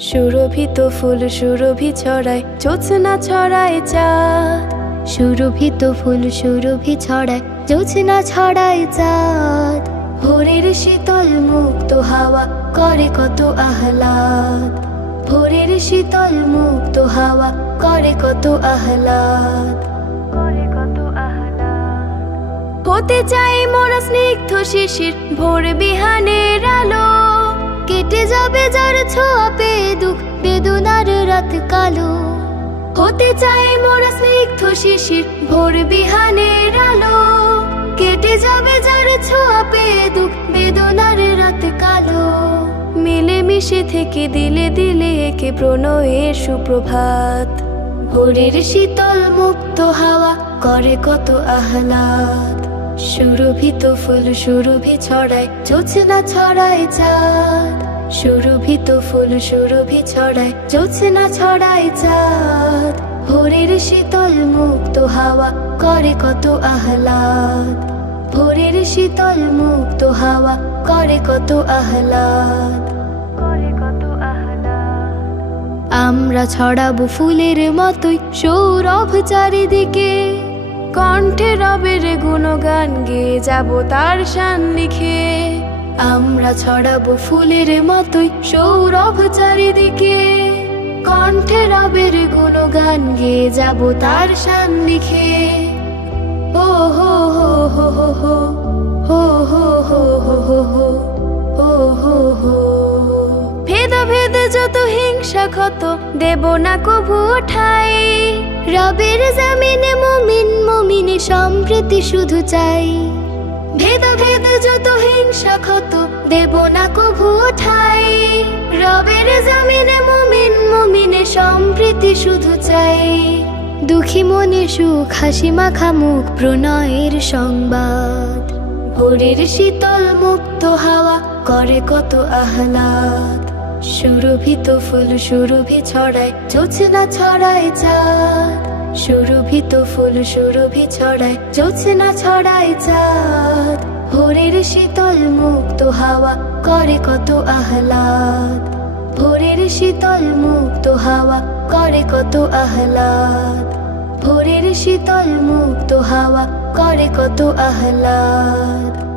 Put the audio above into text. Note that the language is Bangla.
সুরভিত ফুল সুরভি ছড়ায় জোৎস্না ছড়ায় চাঁদ। সুরভিত ফুল সুরভি ছড়ায় জোছনা ছড়ায় চাঁদ। ভোরের শীতল মুক্ত হাওয়া করে কত আহ্লাদ। ভোরের শীতল মুক্ত হাওয়া করে কত আহ্লাদ। করে কত আহ্লাদ। হতে চাই মোরা স্নিগ্ধ শিশির ভোর বিহানের আলো। কেটে যাবে যার ছোঁয়া পেয়ে দুঃখ, বেদনার রাত কালো। হতে চাই মোরা স্নিগ্ধ শিশির, ভোর বিহানের আলো। কেটে যাবে যার ছোঁয়া পেয়ে দুঃখ, বেদনার রাত কালো। মিলে মিশে থেকে দিলে দিলে একে প্রণয়ের সুপ্রভাত। ভোরের শীতল মুক্ত হাওয়া করে কত আহ্লাদ। সুরভিত ফুল সুরভি ছড়ায় জোছনা ছড়ায় চাঁদ। সুরভিত ফুল সুরভি ছড়ায় জোছনা ছড়ায় চাঁদ। ভোরের শীতল মুক্ত হাওয়া করে কত আহ্লাদ। ভোরের শীতল মুক্ত হাওয়া করে কত আহ্লাদ। করে কত আহ্লাদ। আমরা ছড়াবো ফুলের মতোই সৌরভ চারিদিকে। কণ্ঠে রবের গুণগান গেয়ে যাব তার শান লিখে আমরা ছড়াবো ফুলের মতোই সৌরভ চারিদিকে কণ্ঠে রবের গান গেয়ে যাব তার শান লিখে ও হো হো হো হো হো হো হো হো হো হো হো হো হো ভেদ ভেদ যত হিংসা ক্ষত দেব না কবু ঠাই রবের জামিনে মমিন মমিনে সম্প্রীতি শুধু চাই ভেদ ভেদ যত হিংসা ক্ষত, দেব না কভু ঠাই রবের জামিনে মুমিন মুমিনে সম্প্রীতি শুধু চাই। দুঃখী মনে সুখ, হাসি মাখা মুখ, প্রণয়ের সংবাদ। ভোরের শীতল মুক্ত হাওয়া করে কত আহ্লাদ। সুরভিত ফুল, সুরভি ছড়ায় জোছনা ছড়ায় চাঁদ। সুরভিত ফুল, সুরভি ছড়ায় জোছনা ছড়ায় চাঁদ। ভোরের শীতল মুক্ত হাওয়া করে কত আহ্লাদ। ভোরের শীতল মুক্ত হাওয়া করে কত আহ্লাদ। ভোরের শীতল মুক্ত হাওয়া করে কত আহ্লাদ।